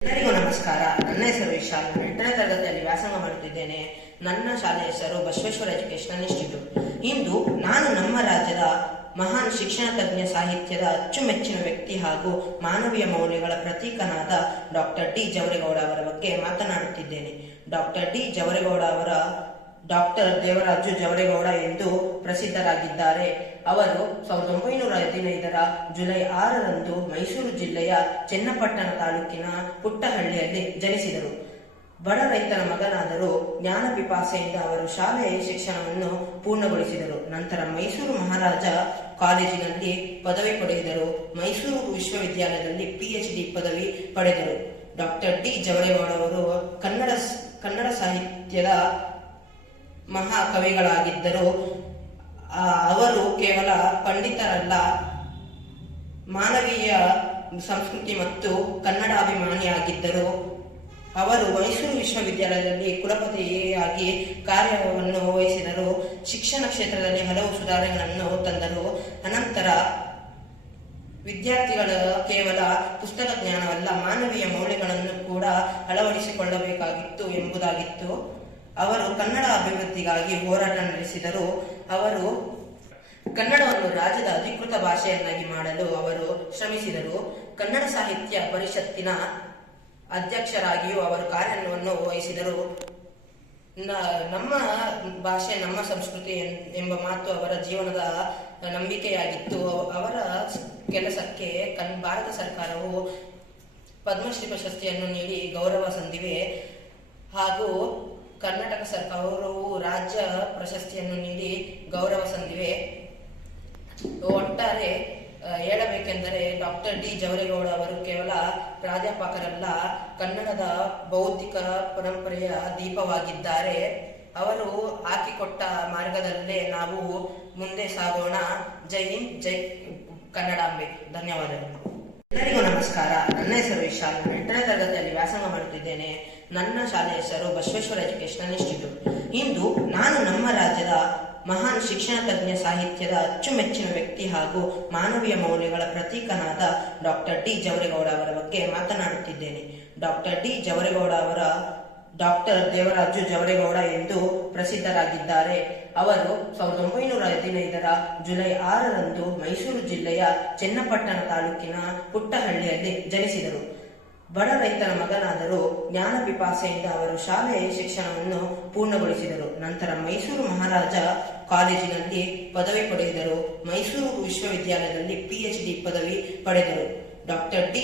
ಎಲ್ಲರಿಗೂ ನಮಸ್ಕಾರ. ನನ್ನ ಹೆಸರು ವಿಶಾಲ್. 8ನೇ ತರಗತಿಯಲ್ಲಿ ವ್ಯಾಸಂಗ ಮಾಡುತ್ತಿದ್ದೇನೆ. ನನ್ನ ಶಾಲೆಯ ಹೆಸರು ಬಸವೇಶ್ವರ ಎಜುಕೇಶನಲ್ ಇನ್ಸ್ಟಿಟ್ಯೂಟ್. ಇಂದು ನಾನು ನಮ್ಮ ರಾಜ್ಯದ ಮಹಾನ್ ಶಿಕ್ಷಣ ತಜ್ಞ, ಸಾಹಿತ್ಯದ ಅಚ್ಚುಮೆಚ್ಚಿನ ವ್ಯಕ್ತಿ ಹಾಗೂ ಮಾನವೀಯ ಮೌಲ್ಯಗಳ ಪ್ರತೀಕನಾದ ಡಾಕ್ಟರ್ ಡಿ ಜವರೇಗೌಡ ಅವರ ಬಗ್ಗೆ ಮಾತನಾಡುತ್ತಿದ್ದೇನೆ. ಡಾಕ್ಟರ್ ಡಿ ಜವರೇಗೌಡ ಅವರ ಡಾಕ್ಟರ್ ದೇವರಾಜು ಜವರೇಗೌಡ ಎಂದು ಪ್ರಸಿದ್ಧರಾಗಿದ್ದಾರೆ. ಅವರು 1915 ಜುಲೈ 6ರಂದು ಮೈಸೂರು ಜಿಲ್ಲೆಯ ಚನ್ನಪಟ್ಟಣ ತಾಲೂಕಿನ ಪುಟ್ಟಹಳ್ಳಿಯಲ್ಲಿ ಜನಿಸಿದರು. ಬಡ ರೈತನ ಮಗನಾದರೂ ಜ್ಞಾನ ಪಿಪಾಸೆಯಿಂದ ಅವರು ಶಾಲೆಯ ಶಿಕ್ಷಣವನ್ನು ಪೂರ್ಣಗೊಳಿಸಿದರು. ನಂತರ ಮೈಸೂರು ಮಹಾರಾಜ ಕಾಲೇಜಿನಲ್ಲಿ ಪದವಿ ಪಡೆದರು. ಮೈಸೂರು ವಿಶ್ವವಿದ್ಯಾಲಯದಲ್ಲಿ PhD ಪದವಿ ಪಡೆದರು. ಡಾಕ್ಟರ್ ಡಿ ಜವರೇಗೌಡ ಅವರು ಕನ್ನಡ ಸಾಹಿತ್ಯದ ಮಹಾಕವಿಗಳಾಗಿದ್ದರು. ಅವರು ಕೇವಲ ಪಂಡಿತರಲ್ಲ, ಮಾನವೀಯ ಸಂಸ್ಕೃತಿ ಮತ್ತು ಕನ್ನಡಾಭಿಮಾನಿಯಾಗಿದ್ದರು. ಅವರು ಮೈಸೂರು ವಿಶ್ವವಿದ್ಯಾಲಯದಲ್ಲಿ ಕುಲಪತಿಯಾಗಿ ಕಾರ್ಯವನ್ನು ವಹಿಸಿದರು. ಶಿಕ್ಷಣ ಕ್ಷೇತ್ರದಲ್ಲಿ ಹಲವು ಸುಧಾರಣೆಗಳನ್ನು ತಂದರು. ಅನಂತರ ವಿದ್ಯಾರ್ಥಿಗಳು ಕೇವಲ ಪುಸ್ತಕ ಜ್ಞಾನವಲ್ಲ, ಮಾನವೀಯ ಮೌಲ್ಯಗಳನ್ನು ಕೂಡ ಅಳವಡಿಸಿಕೊಳ್ಳಬೇಕಾಗಿತ್ತು ಎಂಬುದಾಗಿತ್ತು. ಅವರು ಕನ್ನಡ ಅಭಿವೃದ್ಧಿಗಾಗಿ ಹೋರಾಟ ನಡೆಸಿದರು. ಅವರು ಕನ್ನಡವನ್ನು ರಾಜ್ಯದ ಅಧಿಕೃತ ಭಾಷೆಯನ್ನಾಗಿ ಮಾಡಲು ಅವರು ಶ್ರಮಿಸಿದರು. ಕನ್ನಡ ಸಾಹಿತ್ಯ ಪರಿಷತ್ತಿನ ಅಧ್ಯಕ್ಷರಾಗಿಯೂ ಅವರು ಕಾರ್ಯವನ್ನು ವಹಿಸಿದರು. ನಮ್ಮ ಭಾಷೆ ನಮ್ಮ ಸಂಸ್ಕೃತಿ ಎಂಬ ಮಾತು ಅವರ ಜೀವನದ ನಂಬಿಕೆಯಾಗಿತ್ತು. ಅವರ ಕೆಲಸಕ್ಕೆ ಭಾರತ ಸರ್ಕಾರವು ಪದ್ಮಶ್ರೀ ಪ್ರಶಸ್ತಿಯನ್ನು ನೀಡಿ ಗೌರವ ಸಂದಿವೆ ಹಾಗೂ ಕರ್ನಾಟಕ ಸರ್ಕಾರವು ರಾಜ್ಯ ಪ್ರಶಸ್ತಿಯನ್ನು ನೀಡಿ ಗೌರವ ಸಂದಿವೆ. ಒಟ್ಟಾರೆ ಹೇಳಬೇಕೆಂದರೆ ಡಾಕ್ಟರ್ ಡಿ ಜವರೇಗೌಡ ಅವರು ಕೇವಲ ಪ್ರಾಧ್ಯಾಪಕರಲ್ಲ, ಕನ್ನಡದ ಬೌದ್ಧಿಕ ಪರಂಪರೆಯ ದೀಪವಾಗಿದ್ದಾರೆ. ಅವರು ಹಾಕಿಕೊಟ್ಟ ಮಾರ್ಗದಲ್ಲೇ ನಾವು ಮುಂದೆ ಸಾಗೋಣ. ಜೈ ಹಿಂದ್, ಜೈ ಕನ್ನಡಾಂಬೆ. ಧನ್ಯವಾದಗಳು. ಎಲ್ಲರಿಗೂ ನಮಸ್ಕಾರ. ನನ್ನ ಹೆಸರು ವಿಶಾಲ್. 8ನೇ ತರಗತಿಯಲ್ಲಿ ವ್ಯಾಸಂಗ ಮಾಡುತ್ತಿದ್ದೇನೆ. ನನ್ನ ಶಾಲೆಯ ಹೆಸರು ಬಸವೇಶ್ವರ ಎಜುಕೇಶನಲ್ ಇನ್ಸ್ಟಿಟ್ಯೂಟ್. ಇಂದು ನಾನು ನಮ್ಮ ರಾಜ್ಯದ ಮಹಾನ್ ಶಿಕ್ಷಣ ತಜ್ಞ, ಸಾಹಿತ್ಯದ ಅಚ್ಚುಮೆಚ್ಚಿನ ವ್ಯಕ್ತಿ ಹಾಗೂ ಮಾನವೀಯ ಮೌಲ್ಯಗಳ ಪ್ರತೀಕನಾದ ಡಾಕ್ಟರ್ ಡಿ ಜವರೇಗೌಡ ಅವರ ಬಗ್ಗೆ ಮಾತನಾಡುತ್ತಿದ್ದೇನೆ. ಡಾಕ್ಟರ್ ಡಿ ಜವರೇಗೌಡ ಅವರ ಡಾಕ್ಟರ್ ದೇವರಾಜು ಜವರೇಗೌಡ ಎಂದು ಪ್ರಸಿದ್ಧರಾಗಿದ್ದಾರೆ. ಅವರು 1915 ಜುಲೈ 6ರಂದು ಮೈಸೂರು ಜಿಲ್ಲೆಯ ಚನ್ನಪಟ್ಟಣ ತಾಲೂಕಿನ ಪುಟ್ಟಹಳ್ಳಿಯಲ್ಲಿ ಜನಿಸಿದರು. ಬಡ ರೈತನ ಮಗನಾದರೂ ಜ್ಞಾನ ಪಿಪಾಸೆಯಿಂದ ಅವರು ಶಾಲೆಯ ಶಿಕ್ಷಣವನ್ನು ಪೂರ್ಣಗೊಳಿಸಿದರು. ನಂತರ ಮೈಸೂರು ಮಹಾರಾಜ ಕಾಲೇಜಿನಲ್ಲಿ ಪದವಿ ಪಡೆದರು. ಮೈಸೂರು ವಿಶ್ವವಿದ್ಯಾಲಯದಲ್ಲಿ PhD ಪದವಿ ಪಡೆದರು. Doctor D